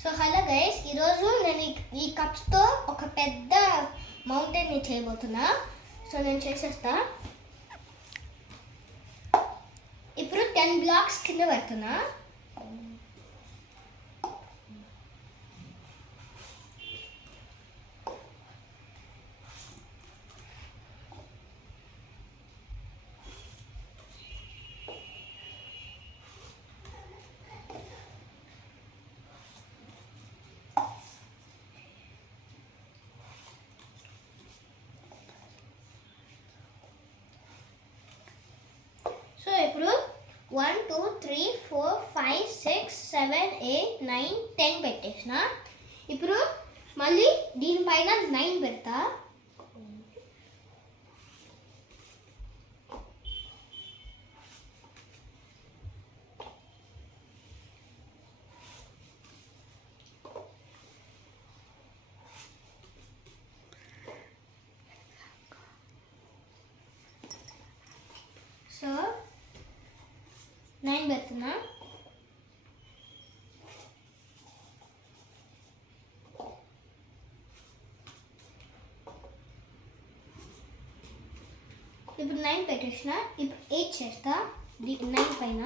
So hello guys, ఈరోజు నేను ఈ కప్స్తో ఒక పెద్ద మౌంటైన్ని చేయబోతున్నా. సో నేను చేసేస్తా. ఇప్పుడు 10 బ్లాక్స్ కింద పెడుతున్నా. సో ఇప్పుడు 1 2 3 4 5 6 7 8 9 10 పెట్టేసిన. ఇప్పుడు మళ్ళీ దీనిపైన 9 పెడతా. సో 9 పెడుతున్నా. ఇప్పుడు 9 పెట్టేసిన. ఇప్పుడు 8 చేస్తా 9 పైన.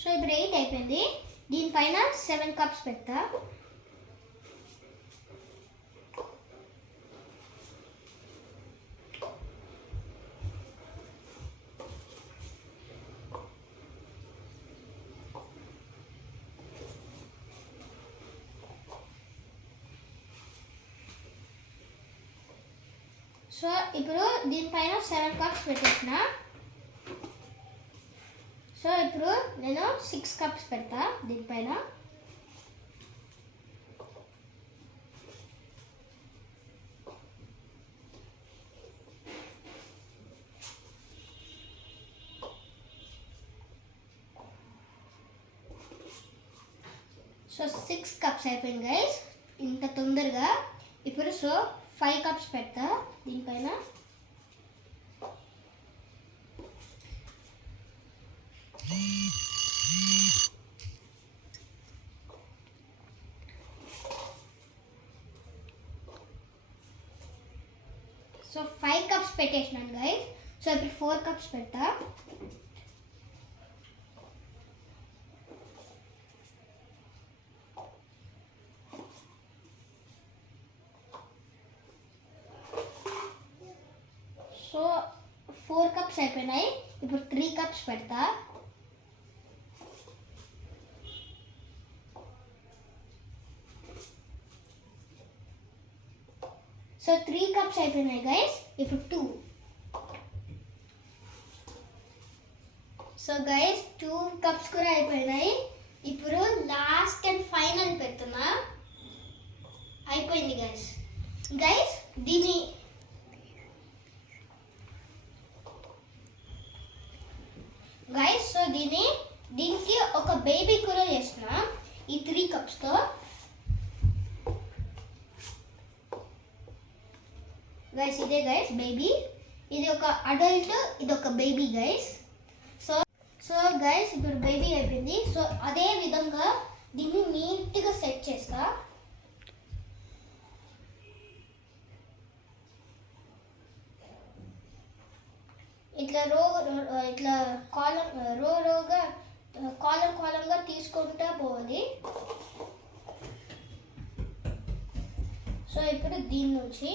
సో ఇప్పుడు 8 అయిపోయింది. దీనిపైన 7 కప్స్ పెడతా. సో ఇప్పుడు దీనిపైన 7 కప్స్ పెట్టేసిన. సో ఇప్పుడు నేను 6 కప్స్ పెడతా దీనిపైన. సో 6 కప్స్ అయిపోయింది గైస్, ఇంత తొందరగా. ఇప్పుడు సో 5 కప్స్ పెడతా దీనిపైన. సో 5 కప్స్ పెట్టేసినాను గైస్. సో ఇప్పుడు 4 కప్స్ పెడతా. సో 4 కప్స్ అయిపోయినాయి. ఇప్పుడు 3 కప్స్ పెడతా. సో 3 కప్స్ అయిపోయినాయి గైస్. ఇప్పుడు 2. సో గైస్ 2 కప్స్ కూడా అయిపోయినాయి. ఇప్పుడు లాస్ట్ అండ్ ఫైనల్ పెడుతున్నా. అయిపోయింది గైస్. గైస్ సో దీనికి ఒక బేబీ కూడా చేస్తున్నా ఈ 3 కప్స్తో. గైస్ ఇదే గైస్ బేబీ. ఇది ఒక అడల్ట్, ఇది ఒక బేబీ గైస్. సో గైస్ ఇప్పుడు బేబీ అయిపోయింది. సో అదే విధంగా దీన్ని నీట్గా సెట్ చేస్తా. ఇట్లా ఇట్లా రోగా కాలంగా తీసుకుంటా పోవాలి. సో ఇప్పుడు దీని నుంచి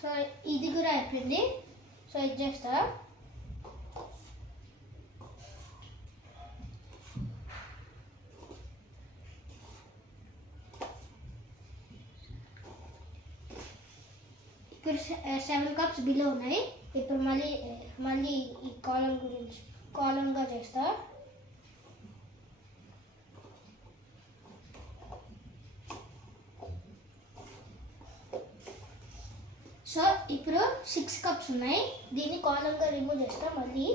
సో ఇది కూడా అయిపోయింది. సో ఇది చేస్తా. ఇప్పుడు 7 కప్స్ బిలో ఉన్నాయి. ఇప్పుడు మళ్ళీ ఈ కాలంగా చేస్తా. సో ఇప్పుడు 6 కప్స్ ఉన్నాయి. దీన్ని కాలంగా రిమూవ్ చేస్తా మళ్ళీ.